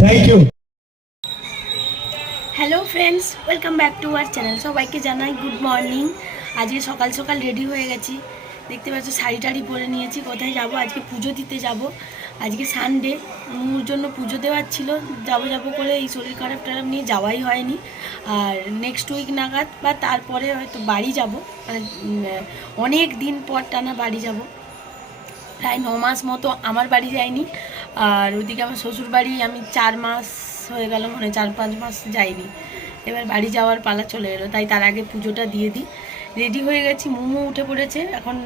Thank you hello friends welcome back to our channel সবাইকে জানাই good morning আজকে সকাল সকাল রেডি হয়ে গেছি। দেখতে পাচ্ছ, শাড়ি টাড়ি পরে নিয়েছি। কোথায় যাব? আজকে পুজো দিতে যাব। আজকে সানডে মুর জন্য পুজো দেওয়ার ছিল। যাব যাব করে এই শরীর খারাপ টারাপ নিয়ে যাওয়াই হয়নি। আর নেক্সট উইক নাগাদ বা তারপরে হয়তো বাড়ি যাব। অনেক দিন পর টানা বাড়ি যাব। প্রায় ন মাস মতো আমার বাড়ি যাইনি আর ওদিকে আমার শ্বশুর বাড়ি আমি চার মাস হয়ে গেল মানে চার পাঁচ মাস যাইনি এবার বাড়ি যাওয়ার পালা চলে এলো, তাই তার আগে পুজোটা দিয়ে দিই। রেডি হয়ে গেছি, মোমো উঠে পড়েছে। এখন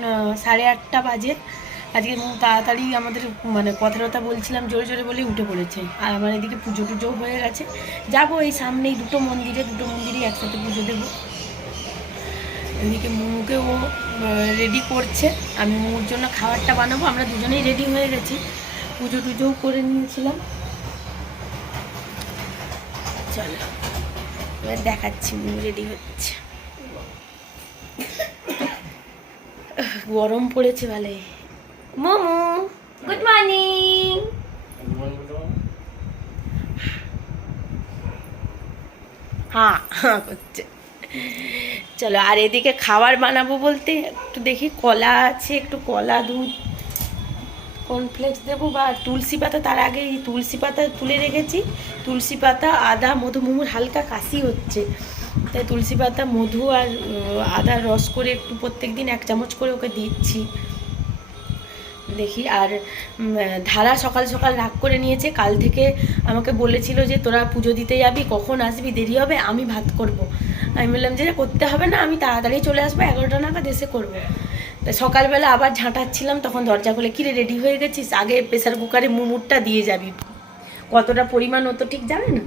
সাড়ে আটটা বাজে। আজকে মোমো তাড়াতাড়ি আমাদের মানে কথা টথা বলছিলাম, জোরে জোরে বলে উঠে পড়েছে। আর আমার এদিকে পুজো টুজো হয়ে গেছে। যাব এই সামনেই দুটো মন্দিরে, দুটো মন্দিরেই একসাথে পুজো দেবো। এদিকে মোমোকে ও রেডি করছে। আমি মোমোর জন্য খাবারটা বানাবো, আমরা দুজনেই রেডি হয়ে গেছি। পুজো টুজোও করে নিয়েছিলাম। চলো, এবার দেখাচ্ছি মোমো রেডি হচ্ছে। গরম পড়েছে ভালোই। মোমো গুড মর্নিং হ্যাঁ হ্যাঁ করছে চলো, আর এদিকে খাবার বানাবো বলতে একটু দেখি, কলা আছে, একটু কলা দুধ। কর্নফ্লেক্স দেবো? বা তুলসী পাতা, তার আগে তুলসী পাতা তুলে রেখেছি। তুলসী পাতা, আদা, মধু, মোমোর হালকা কাশি হচ্ছে। তাই তুলসী পাতা, মধু আর আদার রস করে একটু প্রত্যেক দিন এক চামচ করে ওকে দিচ্ছি। দেখি, আর ধারা সকাল সকাল রাগ করে নিয়েছে। কাল থেকে আমাকে বলেছিল যে, তোরা পুজো দিতে যাবি, কখন আসবি? দেরি হবে, আমি ভাত করব। আমি বললাম যে করতে হবে না, আমি তাড়াতাড়ি চলে আসব, এগারোটা নাগাদ এসে করব। তা সকালবেলা আবার ঝাঁটাচ্ছিলাম, তখন দরজা খুলে কিরে রেডি হয়ে গেছিস? আগে প্রেসার কুকারে মুমুরটা দিয়ে যাবি। কতটা পরিমাণ ও তো ঠিক জানে না।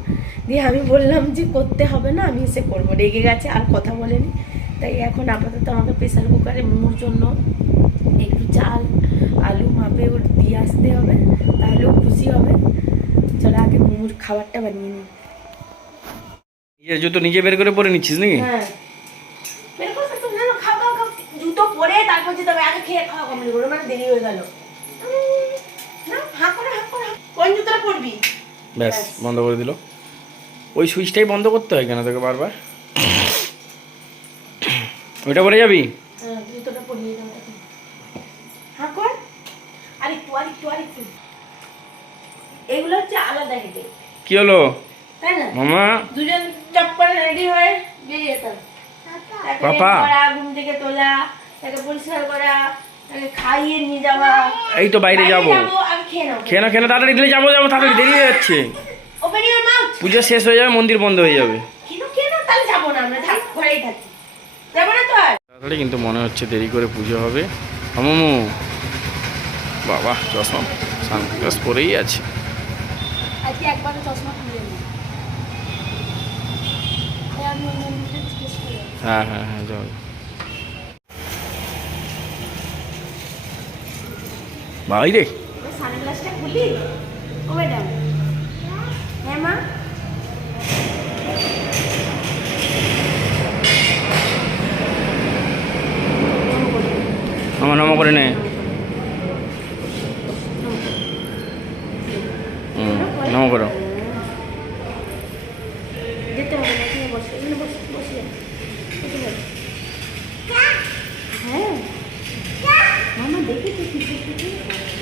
দিয়ে আমি বললাম যে, করতে হবে না, আমি এসে করব। রেগে গেছে, আর কথা বলেনি। তাই এখন আপাতত আমাকে প্রেসার কুকারে মোমোর জন্য একটু চাল, আলু মাপে ওর দিয়ে আসতে হবে, তাহলেও খুশি হবে। চলো আগে মোমোর খাবারটা বানিয়ে নিই। নিজের জুতো নিজে বের করে পরে নিচ্ছিস নাকি? হ্যাঁ। জুতো পরে তারপর যেতে হবে আগে খেয়ে খাওয়া কমপ্লিট করো মানে দেরি হয়ে গেল। কোন জুতোটা পরবি? ব্যাস বন্ধ করে দিল। ওই সুইচটাই বন্ধ করতে হয় কেন তোকে বারবার? ওইটা পরে যাবি? হ্যাঁ কি হলো? তাই না? মামা। দুজন চপ করে রেডি হয়ে বেরিয়ে যেতাম পাপা। ঘুম থেকে তোলা তাকে পরিষ্কার করা খাইয়ে নিয়ে যাওয়া। এই তো বাইরে যাব। খেয়ে কেন তাড়াতাড়ি দিলে যাব যাব তাড়াতাড়ি দেরি হয়ে যাচ্ছে। ওপেন ইউর মাউথ পুজো শেষ হয়ে যাবে মন্দির বন্ধ হয়ে যাবে। কেন কেন তাহলে যাব না আমরা থাক ঘরেই থাকি। যাব না তো আর। তাড়াতাড়ি কিন্তু মনে হচ্ছে দেরি করে পুজো হবে। মামু বাবা চশমা। সানগ্লাস পরেই আছে। আজকে একবার চশমা খুলে নি আমি অন্য মন্দিরে জিজ্ঞেস করে হ্যাঁ হ্যাঁ হ্যাঁ যাও। বাইরে সানগ্লাসটা খুলি? ও ম্যাডাম। হ্যাঁ মা। আমার নামা করে নে। হুম নামা করো যেতে হবে না এখানে বসে এখানে বসে বসে যাও। যেতে হবে। হ্যাঁ মামা দেখে তো কিছু কিছু যাব তো আরে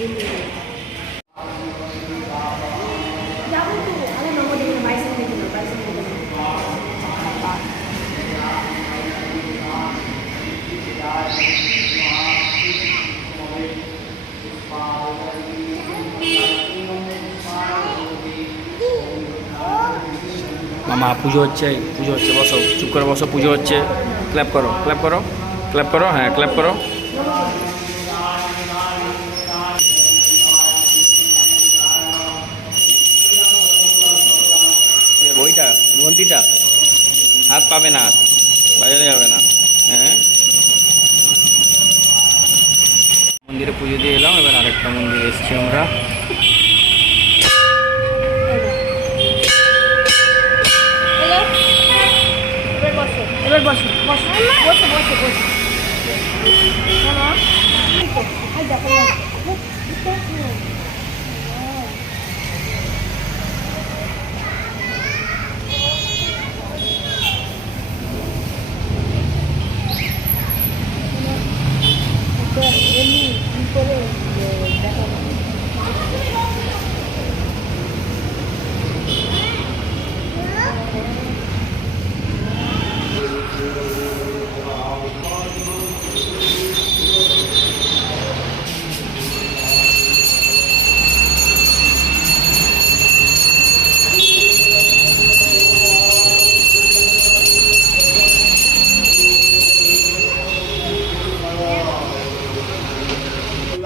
মামা, পুজো হচ্ছে পুজো হচ্ছে, বসো, চুপ করে বসো, পুজো হচ্ছে। ক্ল্যাপ করো ক্ল্যাপ করো ক্ল্যাপ করো হ্যাঁ ক্ল্যাপ করো এ, বইটা ঘন্টিটা হাত পাবে না বাজারে যাবে না। হ্যাঁ। মন্দিরে পুজো দিয়ে এলাম, এবার আরেকটা মন্দিরে এসেছি আমরা। এবার বসো বসো। বসো বসো বসো।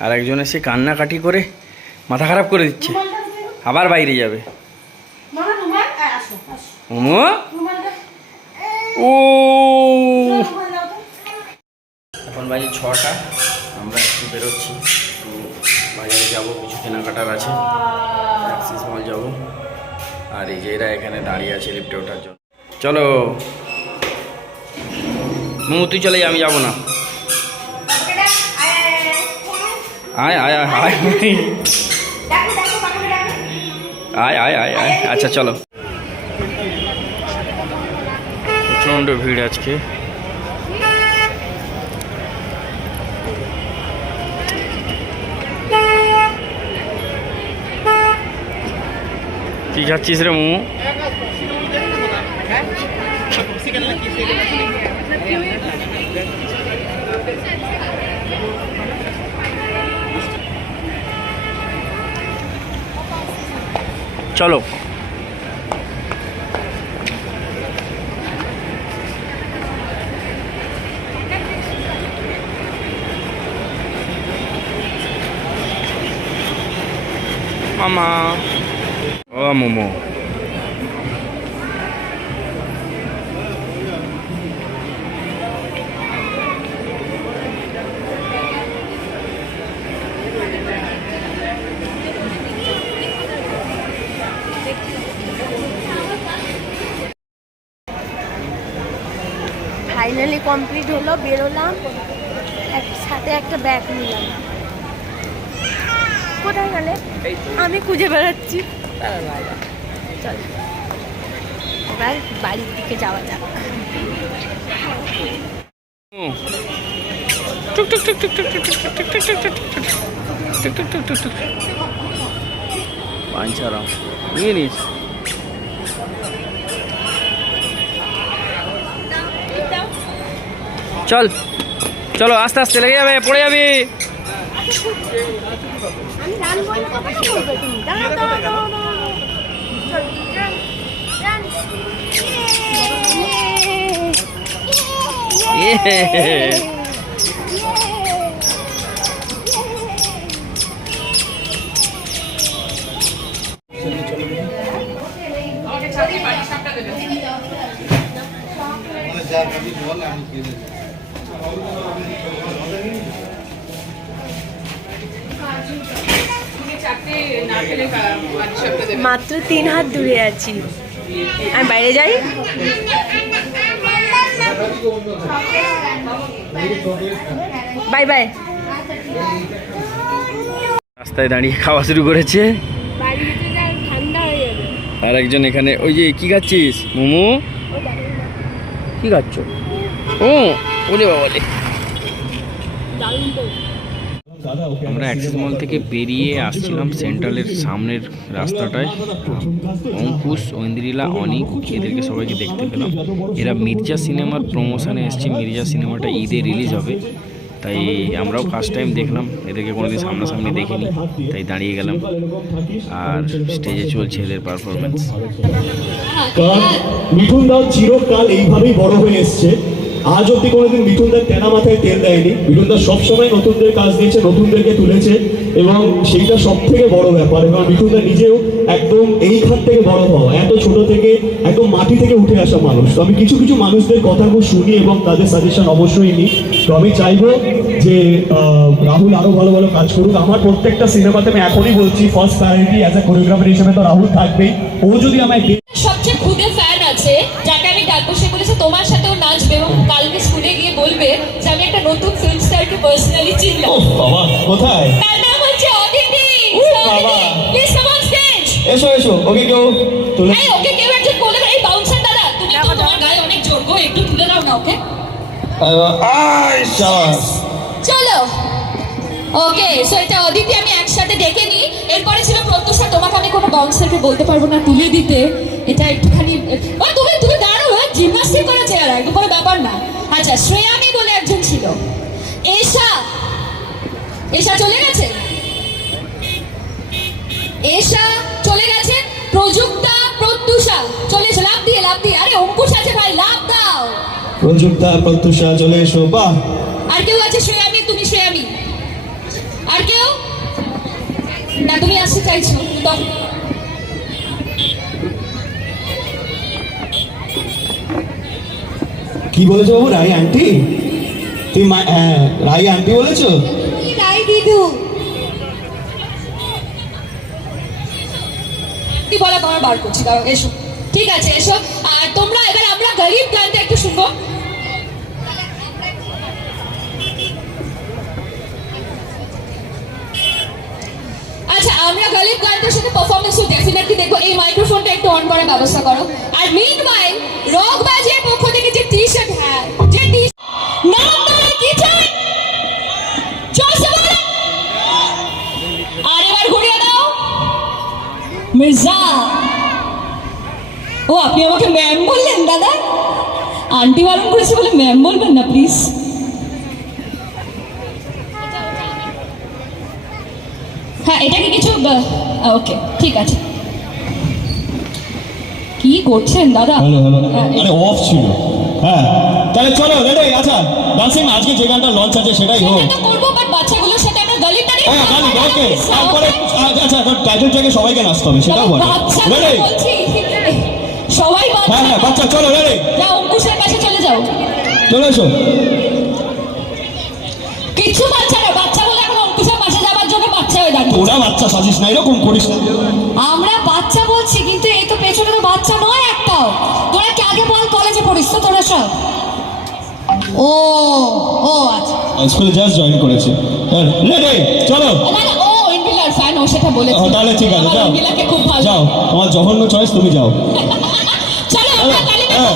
আর একজন এসে কান্নাকাটি করে মাথা খারাপ করে দিচ্ছে। আবার বাইরে যাবে। ও। এখন বাজে ছটা। আমরা একটু বেরোচ্ছি। তো বাজারে যাব। কিছু কেনাকাটার আছে। অ্যাক্সিস মল যাব। আর এই যে এরা এখানে দাঁড়িয়ে আছে লিফটে ওঠার জন্য। চলো। মোমো তুই চলে আমি যাব না। আয় আয় আয় আয়। আয় আয় আয় আয়। আচ্ছা চলো। প্রচণ্ড ভিড় আজকে। কি খাচ্ছিস রে মোমো? চলো মামা ও মোমো বেরোলাম সাথে একটা ব্যাগ নিলাম কোথায় গেলে আমি খুঁজে বেড়াচ্ছি চল এবার বাড়ির দিকে যাওয়া যাক। টুক টুক টুক টুক টুক টুক টুক টুক টুক টুক টুক টুক টুক টুক টুক টুক টুক। চল চলো আস্তে আস্তে লেগে যাবে পড়ে যাবি আমি মাত্র তিন হাত দূরে আছি। আমি বাইরে যাই? Bye bye. রাস্তায় দাঁড়িয়ে খাওয়া শুরু করেছে। বাড়িতে যাই ঠান্ডা হয়ে যাবে আর একজন এখানে ওই যে কি খাচ্ছিস? মোমো? কি খাচ্ছ? ও ওলে বাবালে আমরা অ্যাক্সিস মল থেকে বেরিয়ে আসছিলাম সেন্ট্রালের সামনের রাস্তাটায়। অঙ্কুশ ঐন্দ্রিলা অনিক এদেরকে সবাইকে দেখতে পেলাম। এরা মির্জা সিনেমার প্রমোশনে এসছে মির্জা সিনেমাটা ঈদে রিলিজ হবে। তাই আমরাও ফার্স্ট টাইম দেখলাম এদেরকে কোনোদিন সামনাসামনি দেখিনি তাই দাঁড়িয়ে গেলাম। আর স্টেজে চলছে এদের পারফরমেন্স মিঠুন দাও চিরকাল এইভাবেই বড় হয়ে এসছে। আজ অব্দি কোনোদিন মিঠুন দার তেনা মাথায় তেল দেয়নি। মিঠুন দা সবসময় নতুনদের কাজ দিয়েছে, নতুনদেরকে তুলেছে এবং সেইটা সব থেকে বড় ব্যাপার। এবং মিঠুন দা নিজেও একদম এইখান থেকে বড় হওয়া, এত ছোট থেকে একদম মাটি থেকে উঠে আসা মানুষ। তো আমি কিছু কিছু মানুষদের কথাগুলো শুনি এবং তাদের সাজেশন অবশ্যই নিই। তো আমি চাইব যে রাহুল আরও ভালো ভালো কাজ করুক। আমার প্রত্যেকটা সিনেমাতে আমি এখনই বলছি first priority as a choreographer হিসেবে তো রাহুল থাকবেই। ও যদি আমায় সবচেয়ে খুদে ফ্যান আছে, যাকে আমি ডাকবো, সে বলেছে, তোমার সাথেও নাচবে এবং ফিল্ম পার্সোনালি চিনলাম ওহ, বাবা কোথায়? তার নাম হচ্ছে অদিতি। বাবা। প্লিজ কাম অন স্টেজ এসো এসো ওকে কেউ তুলে এই ওকে কেউ একজন বলে এই বাউন্সার দাদা তুমি তো তোমার গায়ে অনেক যোগ্য একটু তুলে দাও না ওকে? আয় শাবাশ চলো। ওকে সো এটা অদিতি আমি একসাথে ডেকে নিই। এরপরে ছিল প্রত্যুষা তোমাকে আমি কোনো বাউন্সারকে বলতে পারব না তুলে দিতে। এটা একটুখানি ও তুমি তুমি দাঁড়াও হ্যাঁ? জিমনাস্টিক করেছে আর একদম কোনো ব্যাপার না। আচ্ছা শ্রেয়ামি বলে একজন ছিল। এশা! এশা চলে গেছে? এশা চলে গেছে? প্রযুক্তা প্রত্যুষা। চলে এসো লাভ দিয়ে লাভ দিয়ে। আরে অঙ্কুশ আছে ভাই লাভ দাও। প্রযুক্তা প্রত্যুষা চলে এসো বাহ! আর কেউ আছে? শ্রেয়ামি তুমি শ্রেয়ামি আর কেউ? না তুমি আসতে চাইছো। কি বলেছ বাবু রাই আন্টি? তুমি রাই আন্টি বলেছ আচ্ছা আমরা গরিব গানটার সাথে পারফরমেন্সও ডেফিনেটলি দেখব। এই মাইক্রোফোনটা একটু অন করার ব্যবস্থা করো। আর মিন মাইল রক বাজের পক্ষ থেকে যে টি শার্ট হ্যাঁ যে টি নাম মির্জা। ও আপনি আমাকে ম্যাম বললেন দাদা? আন্টি বারণ করেছে বলে ম্যাম বলবেন না প্লিজ হ্যাঁ এটা কি কিছু ওকে ঠিক আছে। কি করছেন দাদা? হলো হ্যাঁ, আরে অফ ছিল। হ্যাঁ তাহলে চলো রেডি আচ্ছা। ডান্সিং আজকে যে গানটা লঞ্চ আছে সেটাই হোক। করব তারপরে আচ্ছা এখন টাইটেল ট্র্যাকে সবাইকে নাচতে হবে সেটাও বলে রেডি? সবাই হ্যাঁ হ্যাঁ বাচ্চা চলো রেডি। যাও অঙ্কুশের পাশে চলে যাও। চলে এসো। কিছু বাচ্চা না বাচ্চা বলে এখন অঙ্কুশের পাশে যাবার জন্য বাচ্চা হয়ে দাঁড়িয়ে তোরা বাচ্চা সাজিস না এরকম করিস না। আমরা বাচ্চা বলছি কিন্তু এই তো পেছনে তো বাচ্চা নয় একটাও। তোরা কি আগে বল কলেজে পড়িস তো তোরা সব? ও ও আচ্ছা। স্কুলে জাস্ট জয়েন করেছে। রেডি চলো। ও ইনভিলার ফ্যান ও সেটা বলেছে। তাহলে ঠিক আছে যাও। ইন্ডিলাকে খুব ভালো যাও তোমার জঘন্য চয়েস তুমি যাও। চলো আমরা হ্যাঁ,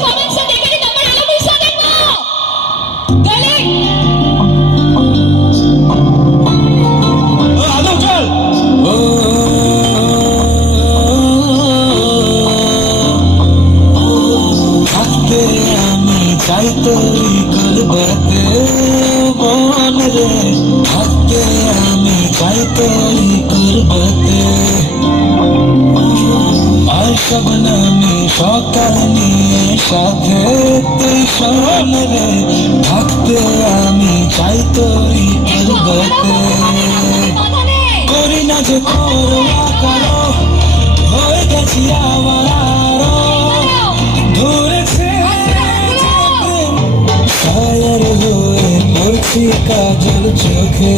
কাজল চোখে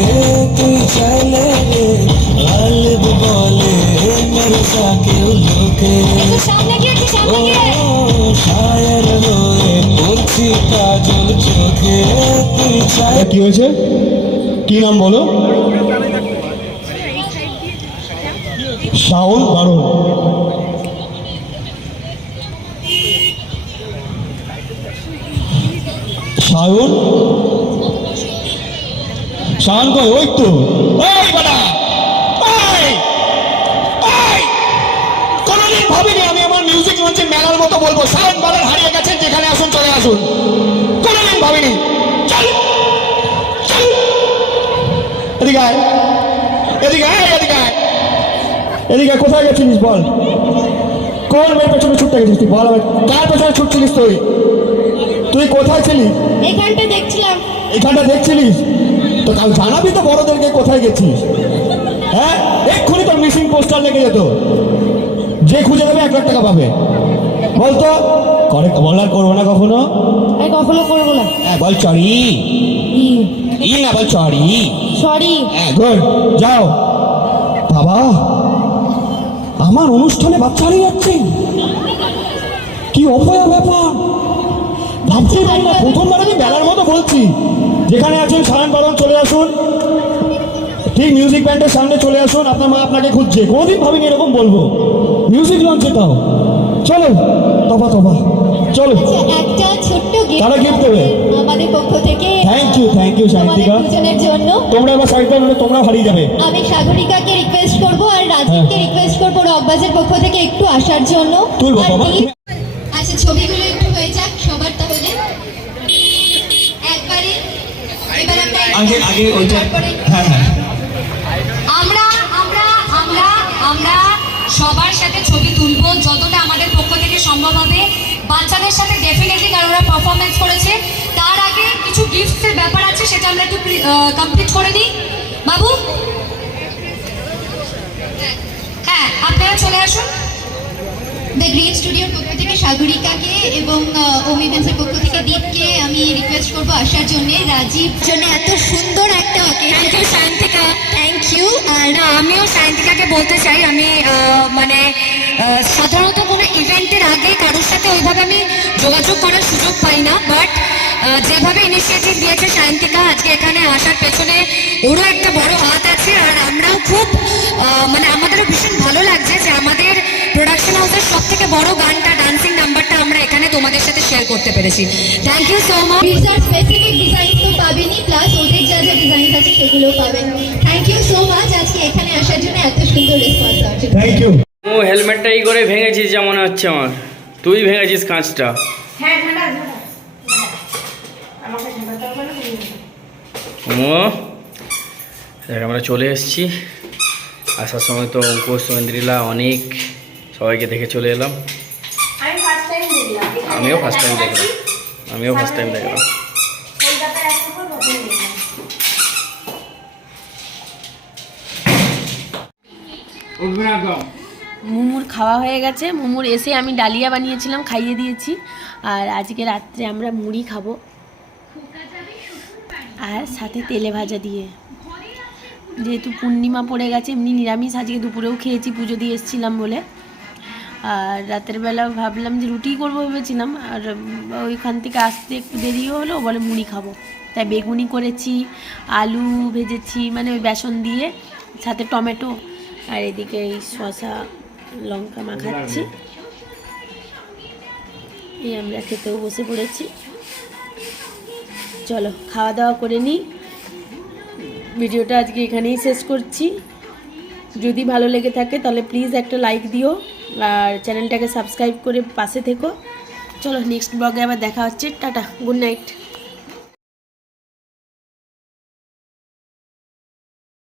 তুই চাইলে গালিব বলে মেরে সাকেও লোকে ও সায়ার হয়ে পড়ছি কাজল চোখে তুই চাই কি হয়েছে? কি নাম বলো? শাওন বারণ শায়ন শায়ন কই? ওই তো। ওই বাবা। কোনোদিন ভাবিনি আমি আমার মিউজিক লঞ্চে মেলার মতো বলব। শায়ন বারণ হারিয়ে গেছেন যেখানে আসুন, চলে আসুন। কোনোদিন ভাবিনি। চল। চল। এদিকে এদিকে আয়, এদিকে এদিকে কোথায় গেছিলিস বল? কোন মেয়ের পেছনে ছুটতে গেছিস তুই? বল আমায়। কার পেছনে ছুটছিলিস তুই? তুই কোথায় ছিলিস এখানটা দেখছিলাম। এখানটা দেখছিলিস তো কাল জানাবি তো বড়দেরকে কোথায় গেছিস। হ্যাঁ? এক্ষুনি তোর মিসিং পোস্টার লেগে যেত। যে খুঁজে দেবে এক লাখ টাকা পাবে। বলতো? করে বল আর করব না কখনো? কখনো করব না। হ্যাঁ বল চড়ি। ই। না বল চড়ি। সরি হ্যাঁ গুড যাও। বাবা আমার অনুষ্ঠানে বাচ্চা হারিয়ে যাচ্ছে। কি অপয়া ব্যাপার। ভাবছি পারি না প্রথমবার আমি বেলার মতো বলছি যেখানে আছেন সায়ন বারণ চলে আসুন ঠিক মিউজিক ব্যান্ডের সামনে চলে আসুন আপনার মা আপনাকে খুঁজছে। কোনোদিন ভাবিনি এরকম বলব। মিউজিক লঞ্চে তাও। চলো তফা তফা। চলো। আচ্ছা একটা ছোট্ট তারা gift দেবে? আমাদের পক্ষ থেকে। থ্যাংক ইউ থ্যাংক ইউ দুজনের জন্য। তোমরা এবার সাইডটা হলে তোমরাও হারিয়ে যাবে। আমি সাগরিকাকে রিকোয়েস্ট করব আর রাজীবকে রিকোয়েস্ট করব রকবাজের পক্ষ থেকে একটু আসার জন্য। বাবা, আচ্ছা ছবিগুলো একটু হয়ে যাক সবার তাহলে একবারে এবার আমরা আগে আগে ওইটা হ্যাঁ হ্যাঁ। আমরা আমরা আমরা আমরা সবার সাথে ছবি তুলবো, যতটা আমাদের পক্ষ থেকে সম্ভব হবে। বাচ্চাদের সাথে ডেফিনেটলি কারণ ওরা পারফরমেন্স করেছে। তার আগে কিছু গিফটসের ব্যাপার আছে, সেটা আমরা একটু কমপ্লিট করে দিই বাবু? হ্যাঁ আপনারা চলে আসুন। দ্য গ্রেট স্টুডিওর পক্ষ থেকে সাগরিকাকে এবং ওমি ব্যান্সের পক্ষ থেকে দীপকে আমি রিকোয়েস্ট করব আসার জন্য। রাজীব জন্য এত সুন্দর একটা thank you Sayantika thank you না, আমিও সায়ন্তিকাকে বলতে চাই, আমি মানে সাধারণত কোনো ইভেন্টের আগে কারোর সাথে ওইভাবে আমি যোগাযোগ করার সুযোগ পাই না, বাট যেভাবে ইনিশিয়েটিভ দিয়েছে সায়ন্তিকা আজকে এখানে আসার পেছনে ওরও একটা বড় হাত আছে, আর আমরাও খুব আমাদের প্রোডাকশন হাউসের সব থেকে বড় গানটা ডান্সিং নাম্বারটা আমরা এখানে তোমাদের সাথে শেয়ার করতে পেরেছি। Thank you so much specific designs তো পাবেনই প্লাস ওদের যা যা ডিজাইন আছে সেগুলোও পাবেন। থ্যাংক ইউ সো মাচ আজকে এখানে আসার জন্য এত সুন্দর রেসপন্স থ্যাংক ইউ ও হেলমেটটা এই করে ভেঙেছিস যা মনে হচ্ছে আমার। তুই ভেঙেছিস কাঁচটা। হ্যাঁ ঠান্ডা ও দেখ আমরা চলে এসেছি। আসার সময় তো অঙ্কুশ ঐন্দ্রিলা অনেক সবাইকে দেখে চলে এলাম। আমি ফার্স্ট টাইম দেখলাম। আমিও ফার্স্ট টাইম দেখলাম। আমিও ফার্স্ট টাইম দেখলাম। মুমুর খাওয়া হয়ে গেছে। মুমুর এসে আমি ডালিয়া বানিয়েছিলাম খাইয়ে দিয়েছি। আর আজকে রাত্রে আমরা মুড়ি খাব। আর সাথে তেলে ভাজা দিয়ে। যেহেতু পূর্ণিমা পড়ে গেছে, এমনি নিরামিষ আজকে দুপুরেও খেয়েছি, পুজো দিয়ে এসেছিলাম বলে। আর রাতের বেলা ভাবলাম যে রুটি করব ভেবেছিলাম, আর ওইখান থেকে আসতে একটু দেরিও হলো, বলে মুড়ি খাব। তাই বেগুনি করেছি, আলু ভেজেছি মানে ওই বেসন দিয়ে, সাথে টমেটো, আর এদিকে এই শসা, লঙ্কা মাখাচ্ছি। এই আমরা খেতেও বসে পড়েছি। চলো, খাওয়া দাওয়া করে নিই। ভিডিওটা আজকে এখানেই শেষ করছি। যদি ভালো লেগে থাকে তাহলে প্লিজ একটা লাইক দিও আর চ্যানেলটাকে সাবস্ক্রাইব করে পাশে থেকো। চলো নেক্সট ব্লগে আবার দেখা হচ্ছে। Tata good night